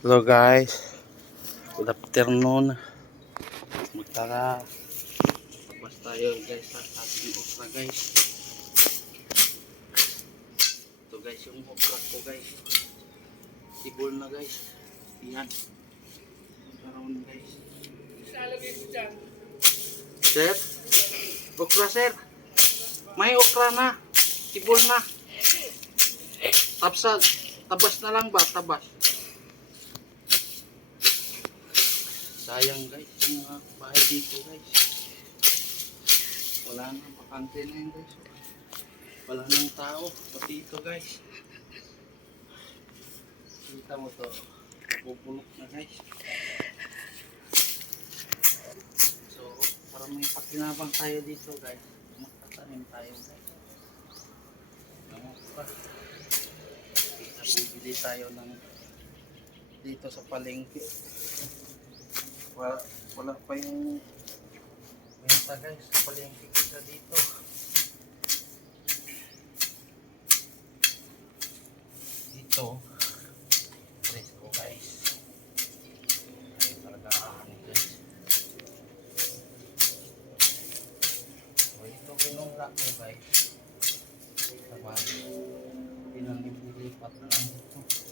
Hello guys. Good afternoon. Magtara. Labas tayo guys sa ating okra guys. Ito guys yung okra ko guys. Tibol na guys. Yan. Karoon guys. Sir? Okra sir. May okra na. Tibol na. Tapsa, tabas na lang ba? Tabas. Sayang guys, yung mga bahay dito guys. Wala na, bakante na yun guys. Wala nang tao, pati ito guys. Kita mo to, pupulok na guys. So, para may pakinabang tayo dito guys, magtatanim tayo guys. Ano pa? Bibili tayo ng dito sa palengke wala, wala pa yung benta guys. Sa palengke kita dito. Dito. Presko guys. Ay talaga. Ano guys. So ito pinungla ko guys. Diba pinanilipat na lang ito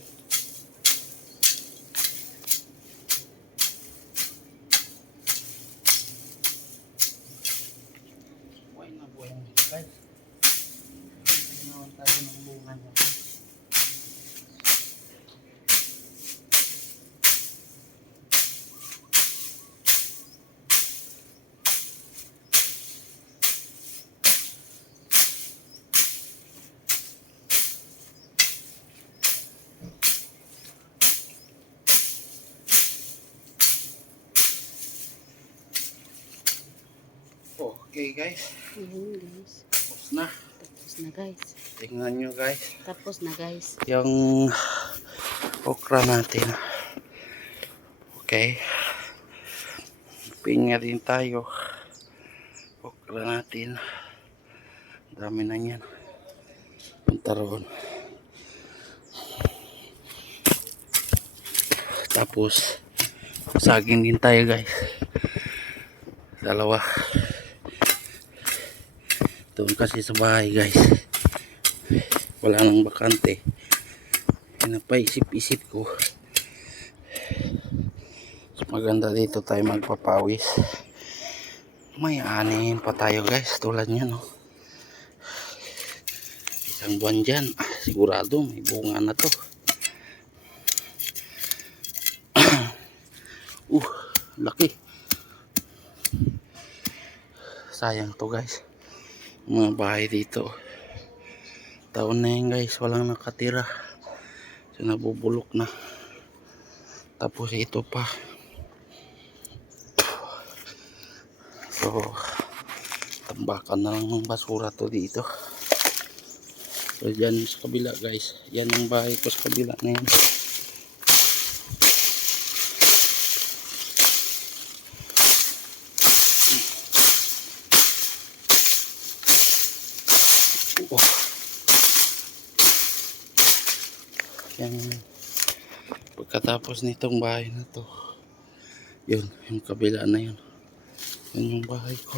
Okay guys, Ayun guys. tapos na. Tapos na guys. Tingnan nyo guys. Tapos na guys. Yung okra natin. Okay. Pinya din tayo. Okra natin. Dami na yan. Punta roon. Tapos, saging din tayo guys. Dalawa. Doon kasi sa bahay guys. Wala nang bakante. Pinapaisip-isip ko. Mas maganda dito tayo magpapawis. May anin pa tayo guys. Tulad niya no. Isang buwan dyan. Sigurado may bunga na to. uh, laki. Sayang to guys. Mga bahay dito. Taon na yun guys. Walang nakatira. So nabubulok na. Tapos ito pa. So tambakan na lang ng basura to dito. So dyan sa kabila guys. Yan ang bahay ko sa kabila na yan. Oh. Yan. Pagkatapos nitong bahay na to. Yun, yung kabila na yun. Yan yung bahay ko.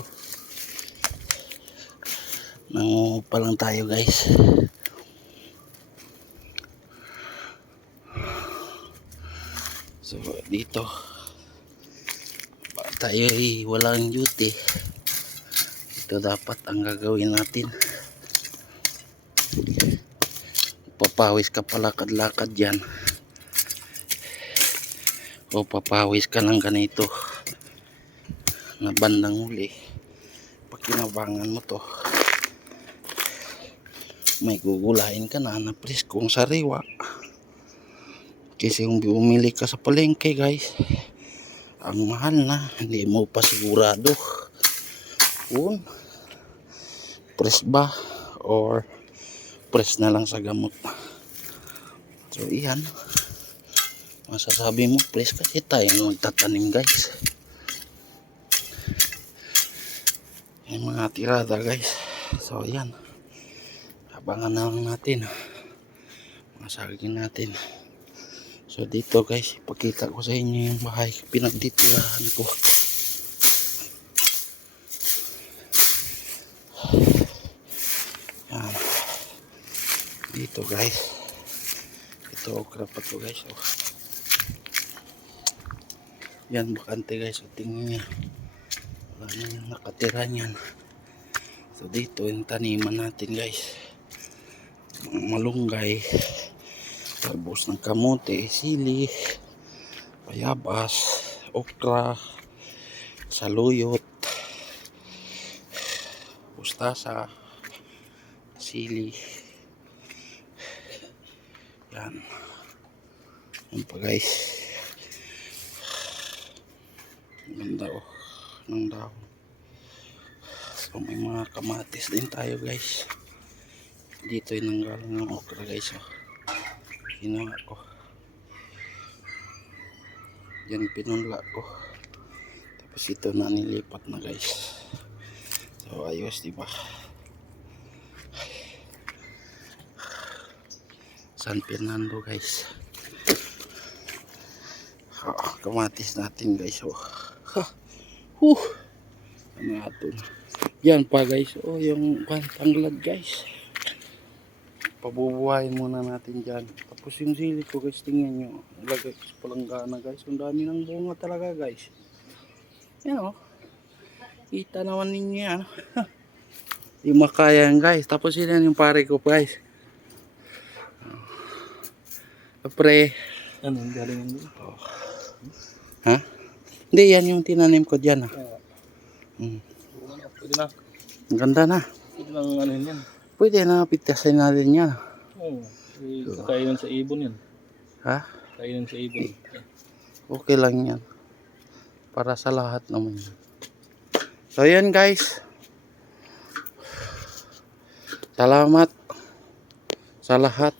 Nangungo pa lang tayo guys. So dito tayo ay walang duty. Ito dapat ang gagawin natin. Papawis ka palakad-lakad dyan. O papawis ka ng ganito. Na bandang huli. Pag kinabangan mo to. May gugulain ka na na kung sariwa. Kasi kung bumili ka sa palengke guys. Ang mahal na. Hindi mo pa sigurado. Kung press ba or press na lang sa gamot. So, iyan. Masasabi mo, press kasi tayo magtatanim guys. Yung mga tirada guys. So, ayan. Abangan na lang natin. Mga saging natin. So dito guys, ipakita ko sa inyo yung bahay pinagtitirahan ko. Yan. Dito guys. Ito okra pa to guys. Oh. Yan bakante guys. O tingnan niya. Wala na yung nakatira niyan. So dito yung taniman natin guys. Malunggay. Talbos ng kamote, sili, bayabas, okra, saluyot, mustasa, sili. Yan. Yan pa guys. Ganda oh. Ng dahon. So may mga kamatis din tayo guys. Dito yung nanggaling ng okra guys oh. Ginawa ko. Yan pinunla ko. Tapos ito na nilipat na guys. So ayos di ba? San Fernando guys. Ah, kamatis natin guys. Oh. Ha. Huh. Ano. Yan pa guys. Oh, yung pantanglad guys. Pabubuhayin muna natin dyan. Tapos yung sili ko guys, tingnan nyo. Lagay ko sa palanggana guys. Ang dami ng bunga talaga guys. Yan o. Kita naman ninyo yan. Di makaya yan guys. Tapos yan yung pare ko guys. Pre. Ano, galing yun? Ha? Hindi, yan yung tinanim ko dyan. Ah. Hmm. Pwede na. Ang ganda na. Pwede lang ano yan. Pwede na pitasin natin yan. Oo. Eh, Kainan sa ibon yan. Ha? Kainan sa ibon. Okay lang yan. Para sa lahat naman yan. So yan guys. Salamat sa lahat